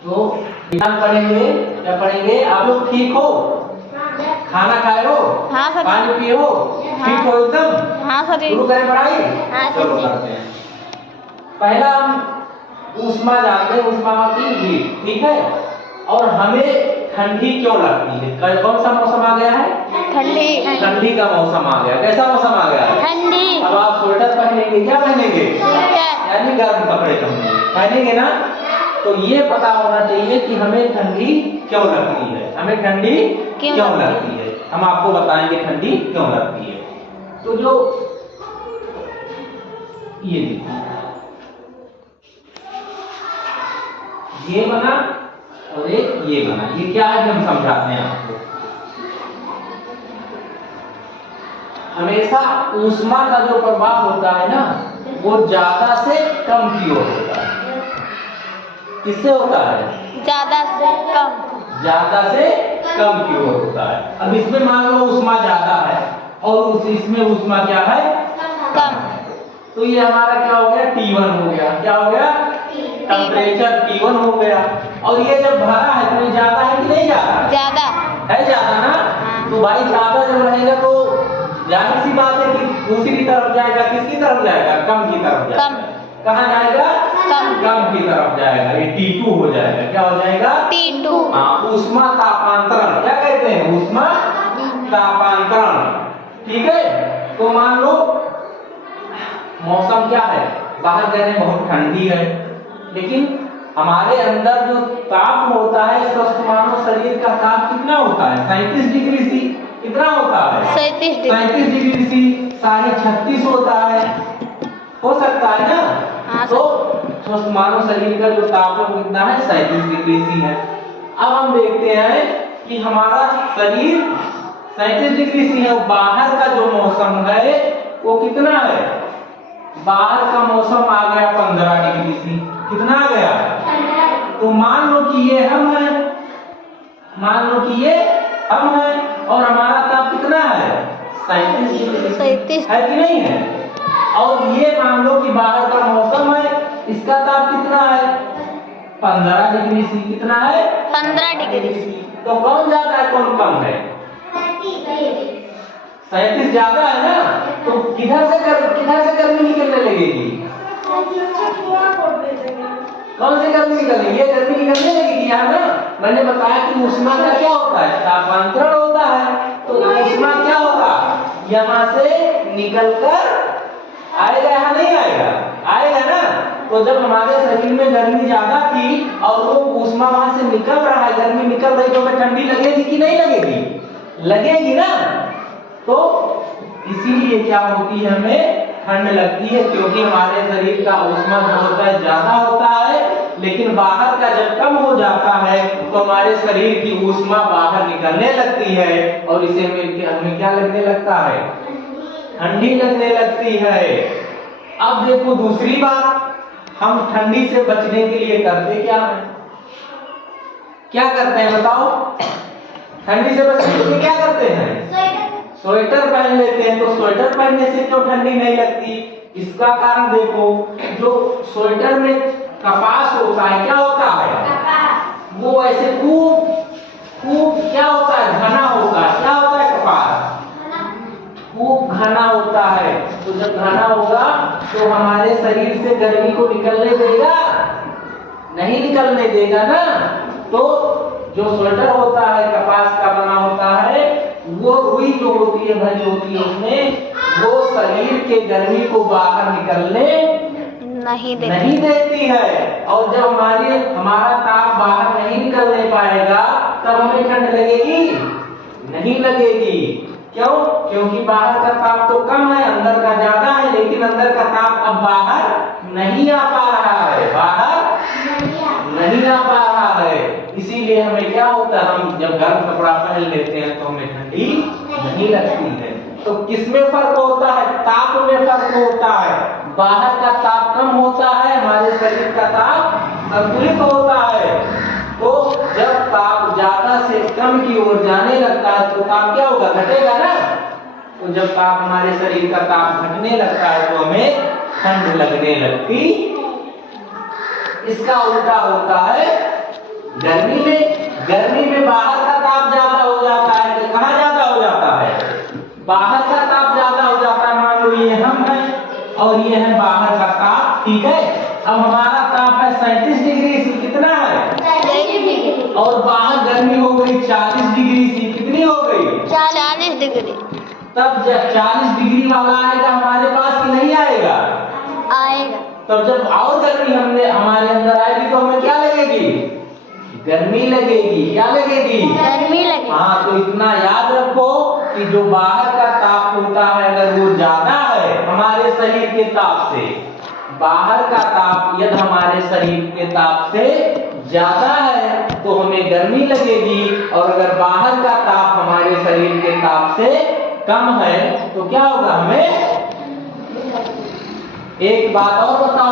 तो ध्यान पढ़ेंगे, क्या पढ़ेंगे? आप लोग ठीक हो? खाना खाए हो? हाँ सर। पानी पिए हो? ठीक हो एकदम? हाँ सर। शुरू करें पढ़ाई? हाँ चलो सर। करते हैं। पहला हम ऊष्मा जानते हैं, ऊष्मा होती है हीट, ठीक है? और हमें ठंडी क्यों लगती है? कौन सा मौसम आ गया है? ठंडी। ठंडी का मौसम आ गया। कैसा मौसम आ गया? ठंडी। अब आप स्वेटर पहनेंगे, क्या पहनेंगे? स्वेटर। यानी गर्म कपड़े पहनेंगे ना। तो ये पता होना चाहिए कि हमें ठंडी क्यों लगती है, हमें ठंडी क्यों लगती है। हम आपको बताएंगे ठंडी क्यों लगती है। तो जो ये बना और एक ये बना, ये क्या है हम समझाते हैं आपको। हमेशा ऊष्मा का जो प्रभाव होता है ना, वो ज्यादा से कम की ओर होता है। किससे होता है? ज्यादा से कम। ज्यादा से कम की ओर होता है। अब इसमें मान लो ऊष्मा ज्यादा है और इसमें ऊष्मा क्या है? कम। तो ये हमारा क्या हो गया? T1 हो गया। क्या हो गया? टेम्परेचर T1 हो गया। और ये जब भरा है तो ये ज्यादा है कि नहीं ज्यादा? ज्यादा है, ज्यादा ना। तो भाई ज्यादा जब रहेगा तो जाहिर सी बात है कि दूसरी तरफ जाएगा। किसकी तरफ जाएगा? कम की तरफ जाएगा। कहाँ जाएगा? कम की तरफ जाएगा। ये T2 हो जाएगा। क्या हो जाएगा? T2। हाँ, ऊष्मा तापांतरण क्या कहते हैं? ऊष्मा तापांतरण, ठीक है। तो मान लो मौसम क्या है, बाहर कह रहे हैं बहुत ठंडी है, लेकिन हमारे अंदर जो ताप होता है, स्वस्थ मानव शरीर का ताप कितना होता है? 37 डिग्री सी। कितना होता है? 37 डिग्री सी। 36.5 होता है, हो सकता है ना। हाँ, तो स्वस्थ मानव शरीर का जो ताप है वो कितना है? 37 डिग्री सी है। अब हम देखते हैं कि हमारा शरीर 37 डिग्री सी है, बाहर का जो मौसम है वो कितना है? बाहर का मौसम आ गया 15 डिग्री सी। कितना आ गया? तो मान लो कि ये हम है, मान लो कि ये हम है और हमारा ताप कितना है? 37 डिग्री है कि नहीं है? और ये मान लो कि बाहर का मौसम है, इसका ताप कितना है? 15 डिग्री सी। कितना है? 15 डिग्री सी। तो कौन ज्यादा है कौन कम है? 37 ज्यादा है ना। तो किधर से गर्मी निकलने लगेगी? कौन सी गर्मी निकलेगी? ये गर्मी निकलने लगेगी यहाँ ना। मैंने बताया कि ऊष्मा का क्या होता है? तापांतरण होता है। तो ऊष्मा क्या होगा? यहाँ से निकलकर आएगा, यहाँ नहीं आएगा? आएगा ना। तो जब हमारे शरीर में गर्मी ज्यादा थी और वो ऊष्मा वहां से निकल रहा है, गर्मी निकल रही, तो हमें ठंडी लगेगी कि नहीं लगेगी? लगेगी ना। तो इसीलिए क्या होती है? हमें ठंड लगती है, क्योंकि हमारे शरीर का ऊष्मा जो होता है ज्यादा होता है, लेकिन बाहर का जब कम हो जाता है तो हमारे शरीर की ऊष्मा बाहर निकलने लगती है और इसे हमें क्या लगने लगता है? ठंडी लगने लगती है। अब देखो दूसरी बात, हम ठंडी से बचने के लिए करते क्या है? क्या करते हैं बताओ? ठंडी से बचने के लिए क्या करते हैं? स्वेटर पहन लेते हैं। तो स्वेटर पहनने से क्यों ठंडी नहीं लगती? इसका कारण देखो, जो स्वेटर में कपास होता है, क्या होता है? वो ऐसे खूब क्या होता है? घना होता है। क्या होता है? कपास खूब घना होता है। तो जब घना होगा तो हमारे शरीर से गर्मी को निकलने देगा? नहीं निकलने देगा ना। तो जो स्वेटर होता है कपास का बना होता है, वो रुई जो होती है भरी होती है, उसमें वो शरीर के गर्मी को बाहर निकलने नहीं देती है। और जब हमारा ताप बाहर नहीं निकलने पाएगा तब हमें ठंड लगेगी? नहीं लगेगी। क्यों? क्योंकि बाहर का ताप तो कम है, अंदर का ज्यादा है, लेकिन अंदर का ताप अब बाहर नहीं आ पा रहा है, बाहर नहीं आ पा रहा है। इसीलिए हमें क्या होता है? हम जब गर्म कपड़ा पहन लेते हैं तो हमें ठंडी नहीं लगती है। तो किसमें फर्क होता है? ताप में फर्क होता है। बाहर का ताप कम होता है, हमारे शरीर का ताप संतुलित होता है। तो जब ताप ज्यादा से कम की ओर जाने लगता है तो ताप क्या होगा? घटेगा ना। तो जब ताप हमारे शरीर का ताप घटने लगता है तो हमें ठंड लगने लगती। इसका उल्टा होता है गर्मी में बाहर का ताप ज्यादा हो जाता है, तो कहाँ ज्यादा हो जाता है? बाहर का ताप ज्यादा हो जाता है। मान लो ये हम हैं और ये है बाहर का ताप, ठीक है। अब हमारा ताप है 37 डिग्री से, कितना है? 23 डिग्री। और बाहर गर्मी हो गई 40 डिग्री से, कितनी हो गई? 40 डिग्री। तब जब 40 डिग्री वाला आएगा हमारे पास कि नहीं आएगा? आएगा। तब जब और गर्मी हमारे अंदर आएगी तो हमें क्या लगेगी? गर्मी लगेगी। क्या लगेगी? गर्मी लगेगी। हाँ, तो इतना याद रखो कि जो बाहर का ताप होता है अगर वो ज्यादा है हमारे शरीर के ताप से, बाहर का ताप यदि हमारे शरीर के ताप से ज्यादा है तो हमें गर्मी लगेगी, और अगर बाहर का ताप हमारे शरीर के ताप से कम है तो क्या होगा? हमें एक बात और बताओ।